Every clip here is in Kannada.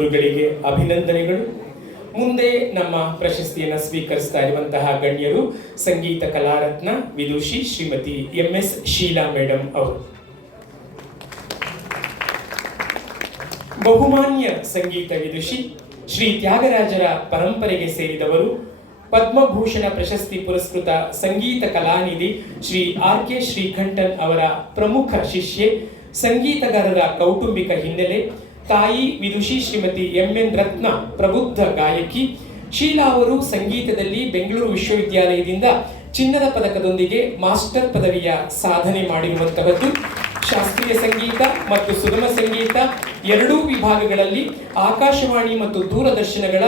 ಗುರುಗಳಿಗೆ ಅಭಿನಂದನೆಗಳು. ಮುಂದೆ ನಮ್ಮ ಪ್ರಶಸ್ತಿಯನ್ನು ಸ್ವೀಕರಿಸ್ತಾ ಇರುವಂತಹ ಗಣ್ಯರು ಸಂಗೀತ ಕಲಾರತ್ನ ವಿದುಷಿ Shrimati M S Sheela madam ಅವರು. ಬಹುಮಾನ್ಯ ಸಂಗೀತ ವಿದುಷಿ ಶ್ರೀ ತ್ಯಾಗರಾಜರ ಪರಂಪರೆಗೆ ಸೇರಿದವರು ಪದ್ಮಭೂಷಣ ಪ್ರಶಸ್ತಿ ಪುರಸ್ಕೃತ ಸಂಗೀತ ಕಲಾನಿಧಿ ಶ್ರೀ ಆರ್ ಕೆ ಶ್ರೀಕಂಠನ್ ಅವರ ಪ್ರಮುಖ ಶಿಷ್ಯೆ, ಸಂಗೀತಗಾರರ ಕೌಟುಂಬಿಕ ಹಿನ್ನೆಲೆ ತಾಯಿ ವಿದುಷಿ ಶ್ರೀಮತಿ ಎಂ ಎನ್ ರತ್ನ ಪ್ರಬುದ್ಧ ಗಾಯಕಿ, ಶೀಲಾ ಅವರು ಸಂಗೀತದಲ್ಲಿ ಬೆಂಗಳೂರು ವಿಶ್ವವಿದ್ಯಾಲಯದಿಂದ ಚಿನ್ನದ ಪದಕದೊಂದಿಗೆ ಮಾಸ್ಟರ್ ಪದವಿಯ ಸಾಧನೆ ಮಾಡಿರುವಂತಹದ್ದು. ಶಾಸ್ತ್ರೀಯ ಸಂಗೀತ ಮತ್ತು ಸುಗಮ ಸಂಗೀತ ಎರಡೂ ವಿಭಾಗಗಳಲ್ಲಿ ಆಕಾಶವಾಣಿ ಮತ್ತು ದೂರದರ್ಶನಗಳ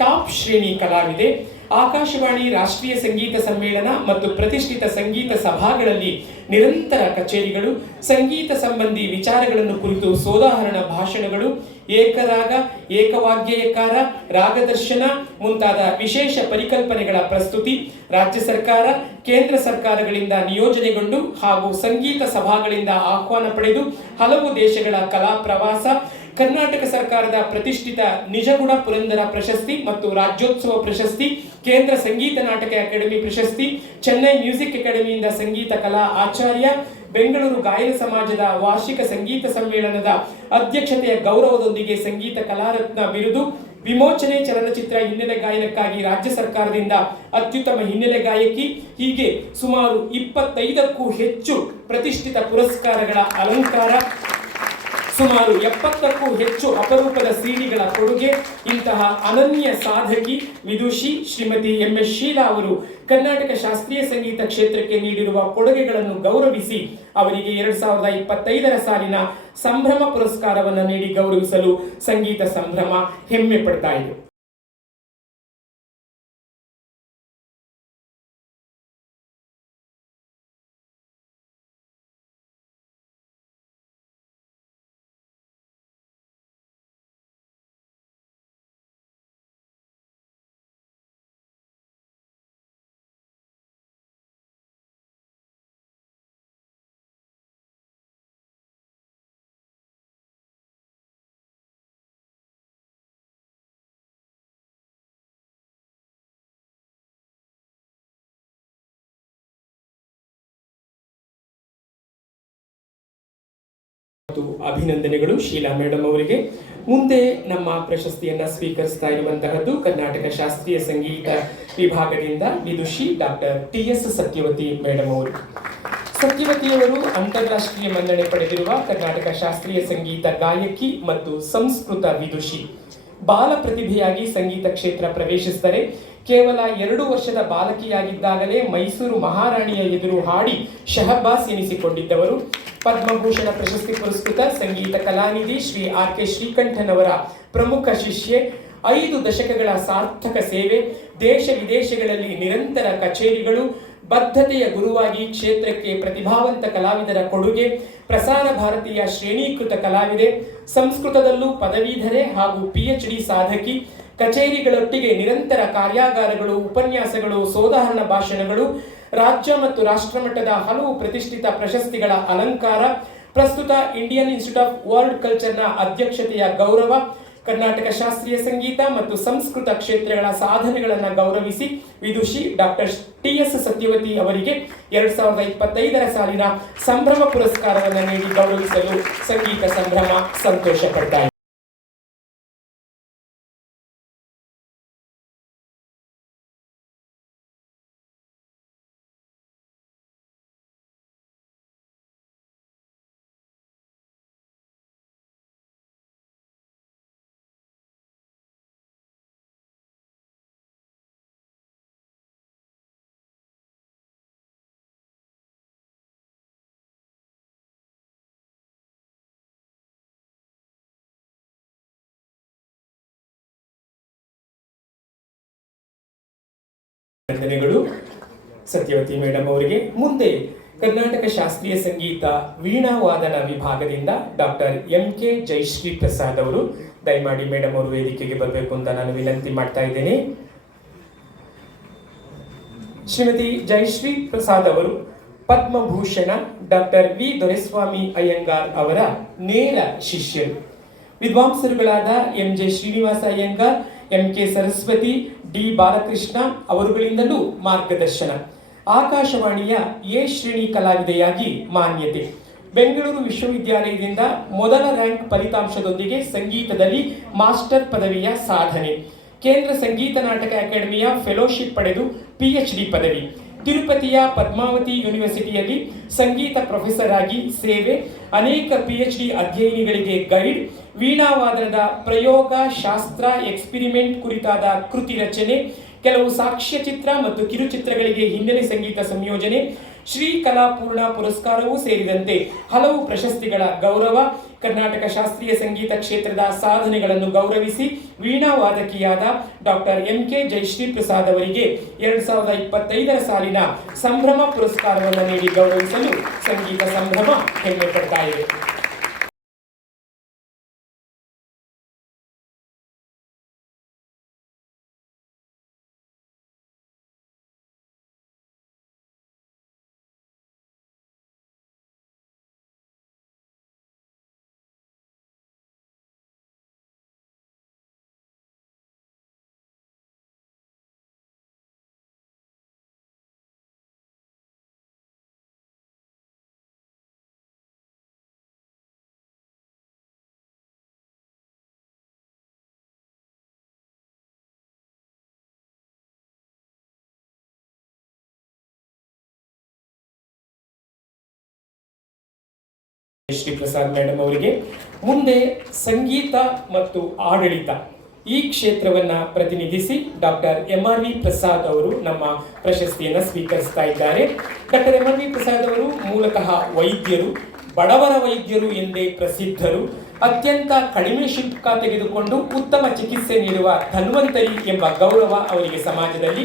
ಟಾಪ್ ಶ್ರೇಣಿ ಕಲಾವಿದೆ. ಆಕಾಶವಾಣಿ ರಾಷ್ಟ್ರೀಯ ಸಂಗೀತ ಸಮ್ಮೇಳನ ಮತ್ತು ಪ್ರತಿಷ್ಠಿತ ಸಂಗೀತ ಸಭಾಗಳಲ್ಲಿ ನಿರಂತರ ಕಚೇರಿಗಳು, ಸಂಗೀತ ಸಂಬಂಧಿ ವಿಚಾರಗಳನ್ನು ಕುರಿತು ಸೋದಾಹರಣ ಭಾಷಣಗಳು, ಏಕರಾಗ, ಏಕವಾಗ್ಯಯಕಾರ, ರಾಗದರ್ಶನ ಮುಂತಾದ ವಿಶೇಷ ಪರಿಕಲ್ಪನೆಗಳ ಪ್ರಸ್ತುತಿ, ರಾಜ್ಯ ಸರ್ಕಾರ, ಕೇಂದ್ರ ಸರ್ಕಾರಗಳಿಂದ ನಿಯೋಜನೆಗೊಂಡು ಹಾಗೂ ಸಂಗೀತ ಸಭಾಗಳಿಂದ ಆಹ್ವಾನ ಪಡೆದು ಹಲವು ದೇಶಗಳ ಕಲಾ ಪ್ರವಾಸ ಕರ್ನಾಟಕ ಸರ್ಕಾರದ ಪ್ರತಿಷ್ಠಿತ ನಿಜಗುಣ ಪುರಂದರ ಪ್ರಶಸ್ತಿ ಮತ್ತು ರಾಜ್ಯೋತ್ಸವ ಪ್ರಶಸ್ತಿ, ಕೇಂದ್ರ ಸಂಗೀತ ನಾಟಕ ಅಕಾಡೆಮಿ ಪ್ರಶಸ್ತಿ, ಚೆನ್ನೈ ಮ್ಯೂಸಿಕ್ ಅಕಾಡೆಮಿಯಿಂದ ಸಂಗೀತ ಕಲಾ ಆಚಾರ್ಯ, ಬೆಂಗಳೂರು ಗಾಯನ ಸಮಾಜದ ವಾರ್ಷಿಕ ಸಂಗೀತ ಸಮ್ಮೇಳನದ ಅಧ್ಯಕ್ಷತೆಯ ಗೌರವದೊಂದಿಗೆ ಸಂಗೀತ ಕಲಾರತ್ನ ಬಿರುದು, ವಿಮೋಚನೆ ಚಲನಚಿತ್ರ ಹಿನ್ನೆಲೆ ಗಾಯನಕ್ಕಾಗಿ ರಾಜ್ಯ ಸರ್ಕಾರದಿಂದ ಅತ್ಯುತ್ತಮ ಹಿನ್ನೆಲೆ ಗಾಯಕಿ, ಹೀಗೆ ಸುಮಾರು ಇಪ್ಪತ್ತೈದಕ್ಕೂ ಹೆಚ್ಚು ಪ್ರತಿಷ್ಠಿತ ಪುರಸ್ಕಾರಗಳ ಅಲಂಕಾರ ಸುಮಾರು ಎಪ್ಪತ್ತಕ್ಕೂ ಹೆಚ್ಚು ಅಪರೂಪದ ಸೀಡಿಗಳ ಕೊಡುಗೆ ಇಂತಹ ಅನನ್ಯ ಸಾಧಕಿ ವಿದುಷಿ ಶ್ರೀಮತಿ ಎಂ ಎಸ್ ಶೀಲಾ ಅವರು ಕರ್ನಾಟಕ ಶಾಸ್ತ್ರೀಯ ಸಂಗೀತ ಕ್ಷೇತ್ರಕ್ಕೆ ನೀಡಿರುವ ಕೊಡುಗೆಗಳನ್ನು ಗೌರವಿಸಿ ಅವರಿಗೆ ಎರಡ್ ಸಾವಿರದ ಇಪ್ಪತ್ತೈದರ ಸಾಲಿನ ಸಂಭ್ರಮ ಪುರಸ್ಕಾರವನ್ನು ನೀಡಿ ಗೌರವಿಸಲು ಸಂಗೀತ ಸಂಭ್ರಮ ಹೆಮ್ಮೆ ಪಡ್ತಾ ಮತ್ತು ಅಭಿನಂದನೆಗಳು ಶೀಲಾ ಮೇಡಮ್ ಅವರಿಗೆ. ಮುಂದೆ ನಮ್ಮ ಪ್ರಶಸ್ತಿಯನ್ನ ಸ್ವೀಕರಿಸ್ತಾ ಇರುವಂತಹದ್ದು ಕರ್ನಾಟಕ ಶಾಸ್ತ್ರೀಯ ಸಂಗೀತ ವಿಭಾಗದಿಂದ ವಿದುಷಿ doctor T S Satyavathi madam ಅವರು. ಸತ್ಯವತಿಯವರು ಅಂತಾರಾಷ್ಟ್ರೀಯ ಮನ್ನಣೆ ಪಡೆದಿರುವ ಕರ್ನಾಟಕ ಶಾಸ್ತ್ರೀಯ ಸಂಗೀತ ಗಾಯಕಿ ಮತ್ತು ಸಂಸ್ಕೃತ ವಿದುಷಿ. ಬಾಲ ಪ್ರತಿಭೆಯಾಗಿ ಸಂಗೀತ ಕ್ಷೇತ್ರ ಪ್ರವೇಶಿಸಿದರೆ ಕೇವಲ ಎರಡು ವರ್ಷದ ಬಾಲಕಿಯಾಗಿದ್ದಾಗಲೇ ಮೈಸೂರು ಮಹಾರಾಣಿಯ ಎದುರು ಹಾಡಿ ಶಹಬ್ಬಾಸ್ ಎನಿಸಿಕೊಂಡಿದ್ದವರು. ಪದ್ಮಭೂಷಣ ಪ್ರಶಸ್ತಿ ಪುರಸ್ಕೃತ ಸಂಗೀತ ಕಲಾನಿಧಿ ಶ್ರೀ ಆರ್ ಕೆ ಶ್ರೀಕಂಠನ್ ಅವರ ಪ್ರಮುಖ ಶಿಷ್ಯೆ. ಐದು ದಶಕಗಳ ಸಾರ್ಥಕ ಸೇವೆ. ದೇಶ ವಿದೇಶಗಳಲ್ಲಿ ನಿರಂತರ ಕಚೇರಿಗಳು. ಬದ್ಧತೆಯ ಗುರುವಾಗಿ ಕ್ಷೇತ್ರಕ್ಕೆ ಪ್ರತಿಭಾವಂತ ಕಲಾವಿದರ ಕೊಡುಗೆ. ಪ್ರಸಾರ ಭಾರತೀಯ ಶ್ರೇಣೀಕೃತ ಕಲಾವಿದೆ. ಸಂಸ್ಕೃತದಲ್ಲೂ ಪದವೀಧರೆ ಹಾಗೂ ಪಿಎಚ್ ಡಿ ಸಾಧಕಿ. ಕಚೇರಿಗಳೊಟ್ಟಿಗೆ ನಿರಂತರ ಕಾರ್ಯಾಗಾರಗಳು, ಉಪನ್ಯಾಸಗಳು ಸೋದಾಹರಣ ಭಾಷಣಗಳು. ರಾಜ್ಯ ಮತ್ತು ರಾಷ್ಟ್ರಮಟ್ಟದ ಹಲವು ಪ್ರತಿಷ್ಠಿತ ಪ್ರಶಸ್ತಿಗಳ ಅಲಂಕಾರ. ಪ್ರಸ್ತುತ ಇಂಡಿಯನ್ ಇನ್ಸ್ಟಿಟ್ಯೂಟ್ ಆಫ್ ವರ್ಲ್ಡ್ ಕಲ್ಚರ್ನ ಅಧ್ಯಕ್ಷತೆಯ ಗೌರವ, ಕರ್ನಾಟಕ ಶಾಸ್ತ್ರೀಯ ಸಂಗೀತ ಮತ್ತು ಸಂಸ್ಕೃತ ಕ್ಷೇತ್ರಗಳ ಸಾಧನೆಗಳನ್ನು ಗೌರವಿಸಿ ವಿದುಷಿ ಡಾಕ್ಟರ್ ಟಿ ಎಸ್ ಸತ್ಯವತಿ ಅವರಿಗೆ ಎರಡ್ ಸಾವಿರದ ಇಪ್ಪತ್ತೈದರ ಸಾಲಿನ ಸಂಭ್ರಮ ಪುರಸ್ಕಾರವನ್ನು ನೀಡಿ ಗೌರವಿಸಲು ಸಂಗೀತ ಸಂಭ್ರಮ ಸಂತೋಷ ವಂದನೆಗಳು. ಸತ್ಯವತಿ ಮೇಡಮ್ ಅವರಿಗೆ ಮುಂದೆ ಕರ್ನಾಟಕ ಶಾಸ್ತ್ರೀಯ ಸಂಗೀತ ವೀಣಾ ವಾದನ ವಿಭಾಗದಿಂದ doctor M K Jayashree Prasad ಅವರು. ದಯಮಾಡಿ ಮೇಡಮ್ ಅವರು ವೇದಿಕೆಗೆ ಬರಬೇಕು ಅಂತ ನಾನು ವಿನಂತಿ ಮಾಡ್ತಾ ಇದ್ದೇನೆ. ಶ್ರೀಮತಿ ಜಯಶ್ರೀ ಪ್ರಸಾದ್ ಅವರು ಪದ್ಮಭೂಷಣ ಡಾಕ್ಟರ್ ವಿ ದೊರೆಸ್ವಾಮಿ ಅಯ್ಯಂಗಾರ್ ಅವರ ನೇರ ಶಿಷ್ಯರು. ವಿದ್ವಾಂಸರುಗಳಾದ M J Srinivasa Iyengar M K Saraswathi, D Balakrishna ಅವರುಗಳಿಂದಲೂ ಮಾರ್ಗದರ್ಶನ. ಆಕಾಶವಾಣಿಯ ಎ ಶ್ರೇಣಿ ಕಲಾವಿದೆಯಾಗಿ ಮಾನ್ಯತೆ. ಬೆಂಗಳೂರು ವಿಶ್ವವಿದ್ಯಾಲಯದಿಂದ ಮೊದಲ ರ್ಯಾಂಕ್ ಫಲಿತಾಂಶದೊಂದಿಗೆ ಸಂಗೀತದಲ್ಲಿ ಮಾಸ್ಟರ್ ಪದವಿಯ ಸಾಧನೆ. ಕೇಂದ್ರ ಸಂಗೀತ ನಾಟಕ ಅಕಾಡೆಮಿಯ ಫೆಲೋಶಿಪ್ ಪಡೆದು ಪಿಎಚ್ಡಿ ಪದವಿ. ತಿರುಪತಿಯ ಪದ್ಮಾವತಿ ಯೂನಿವರ್ಸಿಟಿಯಲ್ಲಿ ಸಂಗೀತ ಪ್ರೊಫೆಸರ್ ಆಗಿ ಸೇವೆ ಅನೇಕ ಪಿಎಚ್ಡಿ ಅಧ್ಯಯನಿಗಳಿಗೆ ಗೈಡ್ ವೀಣಾವಾದನದ ಪ್ರಯೋಗ ಶಾಸ್ತ್ರ ಎಕ್ಸ್ಪಿರಿಮೆಂಟ್ ಕುರಿತಾದ ಕೃತಿ ರಚನೆ, ಕೆಲವು ಸಾಕ್ಷ್ಯಚಿತ್ರ ಮತ್ತು ಕಿರುಚಿತ್ರಗಳಿಗೆ ಹಿನ್ನೆಲೆ ಸಂಗೀತ ಸಂಯೋಜನೆ ಶ್ರೀ ಕಲಾಪೂರ್ಣ ಪುರಸ್ಕಾರವೂ ಸೇರಿದಂತೆ ಹಲವು ಪ್ರಶಸ್ತಿಗಳ ಗೌರವ, ಕರ್ನಾಟಕ ಶಾಸ್ತ್ರೀಯ ಸಂಗೀತ ಕ್ಷೇತ್ರದ ಸಾಧನೆಗಳನ್ನು ಗೌರವಿಸಿ ವೀಣಾ ವಾದಕಿಯಾದ doctor M K Jayashree Prasad ಅವರಿಗೆ ಎರಡ್ ಸಾವಿರದ ಇಪ್ಪತ್ತೈದರ ಸಾಲಿನ ಸಂಭ್ರಮ ಪುರಸ್ಕಾರವನ್ನು ನೀಡಿ ಗೌರವಿಸಲು ಸಂಗೀತ ಸಂಭ್ರಮ ಹೆಮ್ಮೆ ಪಡ್ತಾ ಇದೆ. ಶ್ರೀ ಪ್ರಸಾದ್ ಮೇಡಮ್ ಅವರಿಗೆ. ಮುಂದೆ ಸಂಗೀತ ಮತ್ತು ಆಡಳಿತ ಈ ಕ್ಷೇತ್ರವನ್ನ ಪ್ರತಿನಿಧಿಸಿ doctor M R V Prasad ಅವರು ನಮ್ಮ ಪ್ರಶಸ್ತಿಯನ್ನು ಸ್ವೀಕರಿಸ್ತಾ ಇದ್ದಾರೆ. Doctor M R V Prasad ಅವರು ಮೂಲತಃ ವೈದ್ಯರು, ಬಡವರ ವೈದ್ಯರು ಎಂದೇ ಪ್ರಸಿದ್ಧರು. ಅತ್ಯಂತ ಕಡಿಮೆ ಶುಲ್ಕ ತೆಗೆದುಕೊಂಡು ಉತ್ತಮ ಚಿಕಿತ್ಸೆ ನೀಡುವ ಧನ್ವಂತರಿ ಎಂಬ ಗೌರವ ಅವರಿಗೆ ಸಮಾಜದಲ್ಲಿ.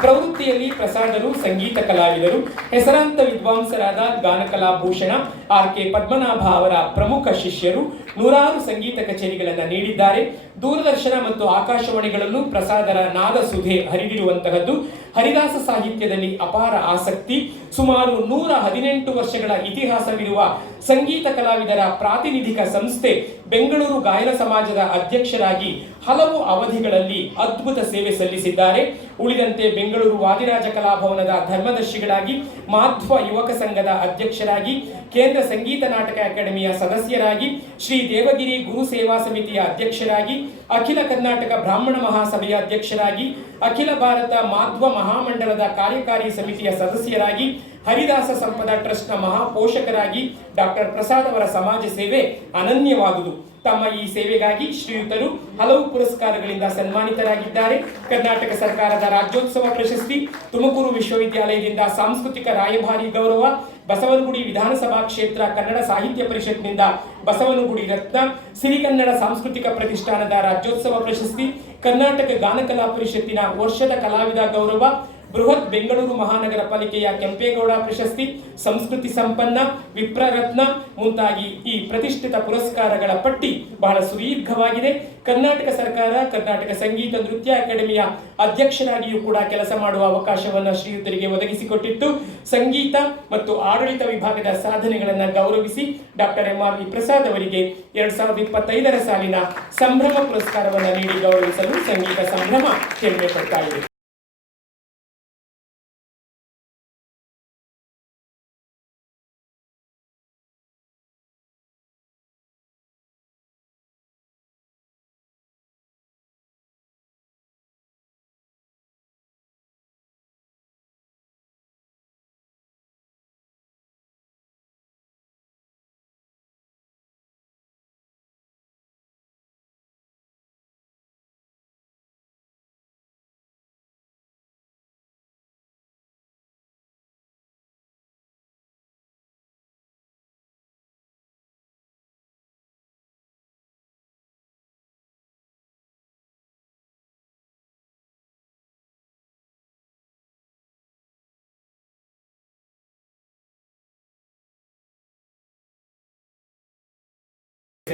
ಪ್ರವೃತ್ತಿಯಲ್ಲಿ ಪ್ರಸಾದರು, ಸಂಗೀತ ಕಲಾವಿದರು, ಹೆಸರಾಂತ ವಿದ್ವಾಂಸರಾದ ಗಾನಕಲಾ ಭೂಷಣ, ಆರ್ ಕೆ ಪದ್ಮನಾಭ ಅವರ ಪ್ರಮುಖ ಶಿಷ್ಯರು ನೂರಾರು ಸಂಗೀತ ಕಚೇರಿಗಳನ್ನು ನೀಡಿದ್ದಾರೆ. ದೂರದರ್ಶನ ಮತ್ತು ಆಕಾಶವಾಣಿಗಳಲ್ಲೂ ಪ್ರಸಾದರ ನಾದ ಸುಧೆ ಹರಿದಿರುವಂತಹದ್ದು. ಹರಿದಾಸ ಸಾಹಿತ್ಯದಲ್ಲಿ ಅಪಾರ ಆಸಕ್ತಿ. ಸುಮಾರು ನೂರ ಹದಿನೆಂಟು ವರ್ಷಗಳ ಇತಿಹಾಸವಿರುವ ಸಂಗೀತ ಕಲಾವಿದರ ಪ್ರಾತಿನಿಧಿಕ ಸಂಸ್ಥೆ ಬೆಂಗಳೂರು ಗಾಯನ ಸಮಾಜದ ಅಧ್ಯಕ್ಷರಾಗಿ ಹಲವು ಅವಧಿಗಳಲ್ಲಿ ಅದ್ಭುತ ಸೇವೆ ಸಲ್ಲಿಸಿದ್ದಾರೆ. ಉಳಿದಂತೆ ಬೆಂಗಳೂರು ವಾದಿರಾಜ ಕಲಾಭವನದ ಧರ್ಮದರ್ಶಿಗಳಾಗಿ, ಮಾಧ್ವ ಯುವಕ ಸಂಘದ ಅಧ್ಯಕ್ಷರಾಗಿ, ಕೇಂದ್ರ ಸಂಗೀತ ನಾಟಕ ಅಕಾಡೆಮಿಯ ಸದಸ್ಯರಾಗಿ, ಶ್ರೀ ದೇವಗಿರಿ ಗುರು ಸೇವಾ ಸಮಿತಿಯ ಅಧ್ಯಕ್ಷರಾಗಿ, ಅಖಿಲ ಕರ್ನಾಟಕ ಬ್ರಾಹ್ಮಣ ಮಹಾಸಭೆಯ ಅಧ್ಯಕ್ಷರಾಗಿ, ಅಖಿಲ ಭಾರತ ಮಾಧ್ವ ಮಹಾಮಂಡಲದ ಕಾರ್ಯಕಾರಿ ಸಮಿತಿಯ ಸದಸ್ಯರಾಗಿ ಹರಿದಾಸ ಸಂಪದ ಟ್ರಸ್ಟ್ನ ಮಹಾಪೋಷಕರಾಗಿ ಡಾಕ್ಟರ್ ಪ್ರಸಾದ್ ಅವರ ಸಮಾಜ ಸೇವೆ ಅನನ್ಯವಾದುದು. ತಮ್ಮ ಈ ಸೇವೆಗಾಗಿ ಶ್ರೀಯುತರು ಹಲವು ಪುರಸ್ಕಾರಗಳಿಂದ ಸನ್ಮಾನಿತರಾಗಿದ್ದಾರೆ. ಕರ್ನಾಟಕ ಸರ್ಕಾರದ ರಾಜ್ಯೋತ್ಸವ ಪ್ರಶಸ್ತಿ, ತುಮಕೂರು ವಿಶ್ವವಿದ್ಯಾಲಯದಿಂದ ಸಾಂಸ್ಕೃತಿಕ ರಾಯಭಾರಿ ಗೌರವ, ಬಸವನಗುಡಿ ವಿಧಾನಸಭಾ ಕ್ಷೇತ್ರ ಕನ್ನಡ ಸಾಹಿತ್ಯ ಪರಿಷತ್ನಿಂದ ಬಸವನಗುಡಿ ರತ್ನ ಸಿರಿಗನ್ನಡ ಸಾಂಸ್ಕೃತಿಕ ಪ್ರತಿಷ್ಠಾನದ ರಾಜ್ಯೋತ್ಸವ ಪ್ರಶಸ್ತಿ, ಕರ್ನಾಟಕ ಗಾನಕಲಾ ಪರಿಷತ್ತಿನ ವರ್ಷದ ಕಲಾವಿದ ಗೌರವ ಬೃಹತ್ ಬೆಂಗಳೂರು ಮಹಾನಗರ ಪಾಲಿಕೆಯ ಕೆಂಪೇಗೌಡ ಪ್ರಶಸ್ತಿ, ಸಂಸ್ಕೃತಿ ಸಂಪನ್ನ, ವಿಪ್ರರತ್ನ ಮುಂತಾಗಿ ಈ ಪ್ರತಿಷ್ಠಿತ ಪುರಸ್ಕಾರಗಳ ಪಟ್ಟಿ ಬಹಳ ಸುದೀರ್ಘವಾಗಿದೆ. ಕರ್ನಾಟಕ ಸರ್ಕಾರ, ಕರ್ನಾಟಕ ಸಂಗೀತ ನೃತ್ಯ ಅಕಾಡೆಮಿಯ ಅಧ್ಯಕ್ಷರಾಗಿಯೂ ಕೂಡ ಕೆಲಸ ಮಾಡುವ ಅವಕಾಶವನ್ನು ಶ್ರೀಯುತರಿಗೆ ಒದಗಿಸಿಕೊಟ್ಟಿತ್ತು. ಸಂಗೀತ ಮತ್ತು ಆಡಳಿತ ವಿಭಾಗದ ಸಾಧನೆಗಳನ್ನು ಗೌರವಿಸಿ doctor M R V Prasad ಅವರಿಗೆ ಎರಡ್ ಸಾವಿರದ ಇಪ್ಪತ್ತೈದರ ಸಾಲಿನ ಸಂಭ್ರಮ ಪುರಸ್ಕಾರವನ್ನು ನೀಡಿ ಗೌರವಿಸಲು ಸಂಗೀತ ಸಂಭ್ರಮ ಹೆಮ್ಮೆ ಇದೆ.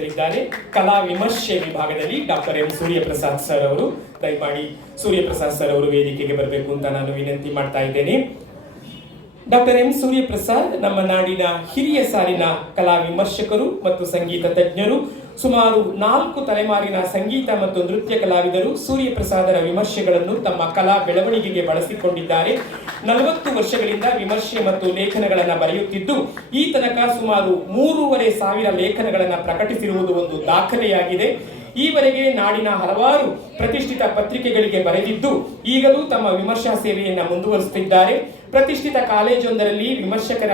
ಇದ್ದಾರೆ ಕಲಾ ವಿಮರ್ಶೆ ವಿಭಾಗದಲ್ಲಿ ಡಾಕ್ಟರ್ ಎಂ ಸೂರ್ಯಪ್ರಸಾದ್ ಸರ್ ಅವರು. ದಯಮಾಡಿ ಸೂರ್ಯಪ್ರಸಾದ್ ಸರ್ ಅವರು ವೇದಿಕೆಗೆ ಬರಬೇಕು ಅಂತ ನಾನು ವಿನಂತಿ ಮಾಡ್ತಾ ಇದ್ದೇನೆ. ಡಾಕ್ಟರ್ ಎಂ ಸೂರ್ಯಪ್ರಸಾದ್, ನಮ್ಮ ನಾಡಿನ ಹಿರಿಯ ಸಾಲಿನ ಕಲಾ ವಿಮರ್ಶಕರು ಮತ್ತು ಸಂಗೀತ ತಜ್ಞರು ಸುಮಾರು ನಾಲ್ಕು ತಲೆಮಾರಿನ ಸಂಗೀತ ಮತ್ತು ನೃತ್ಯ ಕಲಾವಿದರು ಸೂರ್ಯಪ್ರಸಾದರ ವಿಮರ್ಶೆಗಳನ್ನು ತಮ್ಮ ಕಲಾ ಬೆಳವಣಿಗೆಗೆ ಬಳಸಿಕೊಂಡಿದ್ದಾರೆ. ನಲವತ್ತು ವರ್ಷಗಳಿಂದ ವಿಮರ್ಶೆ ಮತ್ತು ಲೇಖನಗಳನ್ನು ಬರೆಯುತ್ತಿದ್ದು, ಈ ತನಕ ಸುಮಾರು ಮೂರುವರೆ ಸಾವಿರ ಲೇಖನಗಳನ್ನು ಪ್ರಕಟಿಸಿರುವುದು ಒಂದು ದಾಖಲೆಯಾಗಿದೆ. ಈವರೆಗೆ ನಾಡಿನ ಹಲವಾರು ಪ್ರತಿಷ್ಠಿತ ಪತ್ರಿಕೆಗಳಿಗೆ ಬರೆದಿದ್ದು, ಈಗಲೂ ತಮ್ಮ ವಿಮರ್ಶಾ ಸೇವೆಯನ್ನು ಮುಂದುವರಿಸುತ್ತಿದ್ದಾರೆ. ಪ್ರತಿಷ್ಠಿತ ಕಾಲೇಜೊಂದರಲ್ಲಿ ವಿಮರ್ಶಕರ,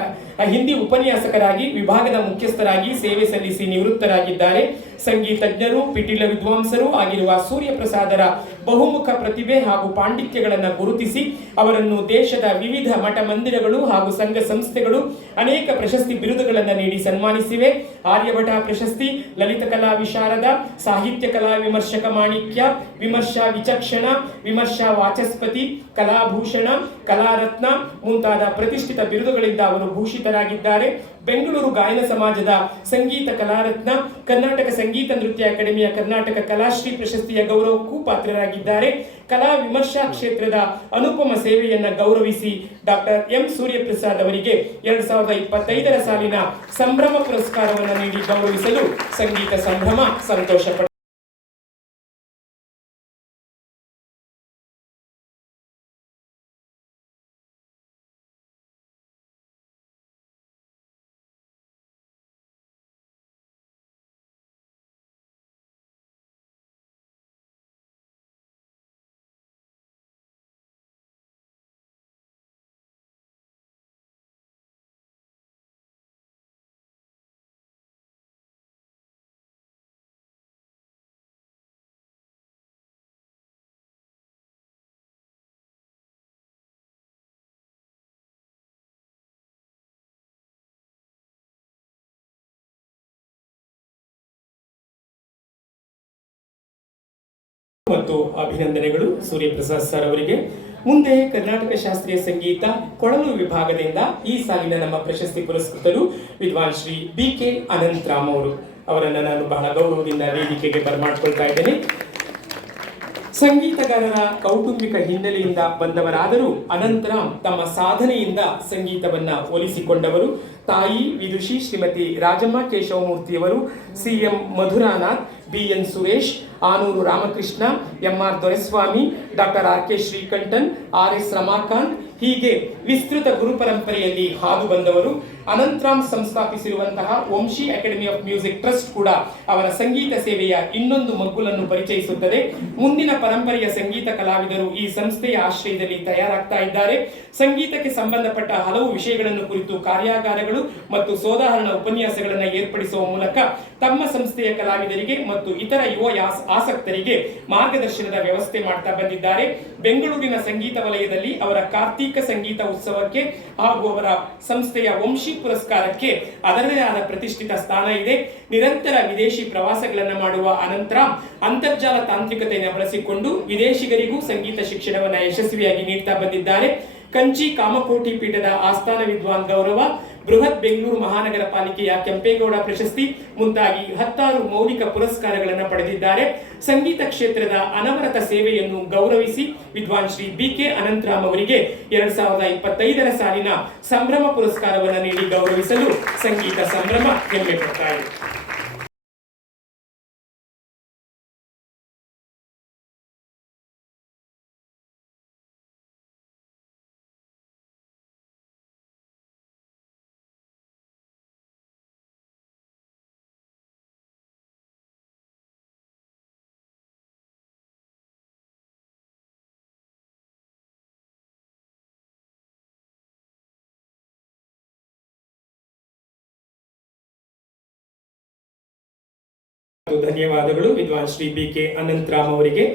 ಹಿಂದಿ ಉಪನ್ಯಾಸಕರಾಗಿ, ವಿಭಾಗದ ಮುಖ್ಯಸ್ಥರಾಗಿ ಸೇವೆ ಸಲ್ಲಿಸಿ ನಿವೃತ್ತರಾಗಿದ್ದಾರೆ. ಸಂಗೀತಜ್ಞರು, ಪಿಟೀಲ ವಿದ್ವಾಂಸರು ಆಗಿರುವ ಸೂರ್ಯಪ್ರಸಾದರ ಬಹುಮುಖ ಪ್ರತಿಭೆ ಹಾಗೂ ಪಾಂಡಿತ್ಯಗಳನ್ನು ಗುರುತಿಸಿ ಅವರನ್ನು ದೇಶದ ವಿವಿಧ ಮಠ ಮಂದಿರಗಳು ಹಾಗೂ ಸಂಘ ಸಂಸ್ಥೆಗಳು ಅನೇಕ ಪ್ರಶಸ್ತಿ ಬಿರುದುಗಳನ್ನು ನೀಡಿ ಸನ್ಮಾನಿಸಿವೆ. ಆರ್ಯಭಟ ಪ್ರಶಸ್ತಿ, ಲಲಿತ ಕಲಾ ವಿಶಾರದ, ಸಾಹಿತ್ಯ ಕಲಾ ವಿಮರ್ಶಕ ಮಾಣಿಕ್ಯ, ವಿಮರ್ಶಾ ವಿಚಕ್ಷಣ, ವಿಮರ್ಶಾ ವಾಚಸ್ಪತಿ ಕಲಾಭೂಷಣ ಕಲಾರತ್ನ ಮುಂತಾದ ಪ್ರತಿಷ್ಠಿತ ಬಿರುದುಗಳಿಂದ ಅವರು ಭೂಷಿತರಾಗಿದ್ದಾರೆ. ಬೆಂಗಳೂರು ಗಾಯನ ಸಮಾಜದ ಸಂಗೀತ ಕಲಾರತ್ನ, ಕರ್ನಾಟಕ ಸಂಗೀತ ನೃತ್ಯ ಅಕಾಡೆಮಿಯ ಕರ್ನಾಟಕ ಕಲಾಶ್ರೀ ಪ್ರಶಸ್ತಿಯ ಗೌರವಕ್ಕೂ ಪಾತ್ರರಾಗಿದ್ದಾರೆ ಕಲಾ ವಿಮರ್ಶಾ ಕ್ಷೇತ್ರದ ಅನುಪಮ ಸೇವೆಯನ್ನ ಗೌರವಿಸಿ ಡಾಕ್ಟರ್ ಎಂ ಸೂರ್ಯಪ್ರಸಾದ್ ಅವರಿಗೆ ಎರಡ್ ಸಾವಿರದ ಇಪ್ಪತ್ತೈದರ ಸಾಲಿನ ಸಂಭ್ರಮ ಪುರಸ್ಕಾರವನ್ನು ನೀಡಿ ಗೌರವಿಸಲು ಸಂಗೀತ ಸಂಭ್ರಮ ಸಂತೋಷ ಮತ್ತು ಅಭಿನಂದನೆಗಳು ಸೂರ್ಯಪ್ರಸಾದ್ ಸರ್ ಅವರಿಗೆ. ಮುಂದೆ ಕರ್ನಾಟಕ ಶಾಸ್ತ್ರೀಯ ಸಂಗೀತ ಕೊಳಲು ವಿಭಾಗದಿಂದ ಈ ಸಾಲಿನ ನಮ್ಮ ಪ್ರಶಸ್ತಿ ಪುರಸ್ಕೃತರು ವಿದ್ವಾನ್ ಶ್ರೀ ಬಿ ಕೆ ಅನಂತರಾಮ್ ಅವರು. ಅವರನ್ನು ನಾನು ಬಹಳ ಗೌರವದಿಂದ ವೇದಿಕೆಗೆ ಬರಮಾಡ್ಕೊಳ್ತಾ ಇದ್ದೇನೆ. ಸಂಗೀತಗಾರರ ಕೌಟುಂಬಿಕ ಹಿನ್ನೆಲೆಯಿಂದ ಬಂದವರಾದರೂ ಅನಂತರಾಮ್ ತಮ್ಮ ಸಾಧನೆಯಿಂದ ಸಂಗೀತವನ್ನ ಒಲಿಸಿಕೊಂಡವರು. ತಾಯಿ ವಿದುಷಿ Shrimati Rajamma ಕೇಶವಮೂರ್ತಿಯವರು C M Madhuranath B N Suresh, Anoor Ramakrishna M R Doreswamy, doctor R K Srikantan, R S Ramakant. ಹೀಗೆ ವಿಸ್ತೃತ ಗುರು ಪರಂಪರೆಯಲ್ಲಿ ಹಾದು ಬಂದವರು. Anantharam ಸಂಸ್ಥಾಪಿಸಿರುವಂತಹ Vamshi academy of music trust ಕೂಡ ಅವರ ಸಂಗೀತ ಸೇವೆಯ ಇನ್ನೊಂದು ಮಗ್ಗುಲನ್ನು ಪರಿಚಯಿಸುತ್ತದೆ. ಮುಂದಿನ ಪರಂಪರೆಯ ಸಂಗೀತ ಕಲಾವಿದರು ಈ ಸಂಸ್ಥೆಯ ಆಶ್ರಯದಲ್ಲಿ ತಯಾರಾಗ್ತಾ ಇದ್ದಾರೆ. ಸಂಗೀತಕ್ಕೆ ಸಂಬಂಧಪಟ್ಟ ಹಲವು ವಿಷಯಗಳನ್ನು ಕುರಿತು ಕಾರ್ಯಾಗಾರಗಳು ಮತ್ತು ಸೋದಾಹರಣ ಉಪನ್ಯಾಸಗಳನ್ನು ಏರ್ಪಡಿಸುವ ಮೂಲಕ ತಮ್ಮ ಸಂಸ್ಥೆಯ ಕಲಾವಿದರಿಗೆ ಮತ್ತು ಇತರ ಯುವ ಆಸಕ್ತರಿಗೆ ಮಾರ್ಗದರ್ಶನದ ವ್ಯವಸ್ಥೆ ಮಾಡ್ತಾ ಬಂದಿದ್ದಾರೆ. ಬೆಂಗಳೂರಿನ ಸಂಗೀತ ವಲಯದಲ್ಲಿ ಅವರ ಕಾರ್ತೀಕ ಸಂಗೀತ ಉತ್ಸವಕ್ಕೆ ಹಾಗೂ ಅವರ ಸಂಸ್ಥೆಯ ವಂಶಿ ಪುರಸ್ಕಾರಕ್ಕೆ ಅದರದೇ ಆದ ಪ್ರತಿಷ್ಠಿತ ಸ್ಥಾನ ಇದೆ. ನಿರಂತರ ವಿದೇಶಿ ಪ್ರವಾಸಗಳನ್ನು ಮಾಡುವ ಅನಂತರ ಅಂತರ್ಜಾಲ ತಾಂತ್ರಿಕತೆಯನ್ನು ಬಳಸಿಕೊಂಡು ವಿದೇಶಿಗರಿಗೂ ಸಂಗೀತ ಶಿಕ್ಷಣವನ್ನು ಯಶಸ್ವಿಯಾಗಿ ನೀಡ್ತಾ ಬಂದಿದ್ದಾರೆ. ಕಂಚಿ ಕಾಮಕೋಟಿ ಪೀಠದ ಆಸ್ಥಾನ ವಿದ್ವಾನ್ ಗೌರವ, ಬೃಹತ್ ಬೆಂಗಳೂರು ಮಹಾನಗರ ಪಾಲಿಕೆಯ ಕೆಂಪೇಗೌಡ ಪ್ರಶಸ್ತಿ ಮುಂತಾಗಿ ಹತ್ತಾರು ಮೌಲಿಕ ಪುರಸ್ಕಾರಗಳನ್ನು ಪಡೆದಿದ್ದಾರೆ. ಸಂಗೀತ ಕ್ಷೇತ್ರದ ಅನವರತ ಸೇವೆಯನ್ನು ಗೌರವಿಸಿ ವಿದ್ವಾನ್ ಶ್ರೀ ಬಿ ಕೆ ಅನಂತರಾಮ್ ಅವರಿಗೆ ಎರಡ್ ಸಾವಿರದ ಇಪ್ಪತ್ತೈದರ ಸಾಲಿನ ಸಂಭ್ರಮ ಪುರಸ್ಕಾರವನ್ನು ನೀಡಿ ಗೌರವಿಸಲು ಸಂಗೀತ ಸಂಭ್ರಮ ಹೆಮ್ಮೆ ಧನ್ಯವಾದಗಳು. ವಿದ್ವಾನ್ ಶ್ರೀ ಬಿ ಕೆ ಅನಂತರಾಮ್ ಅವರಿಗೆ.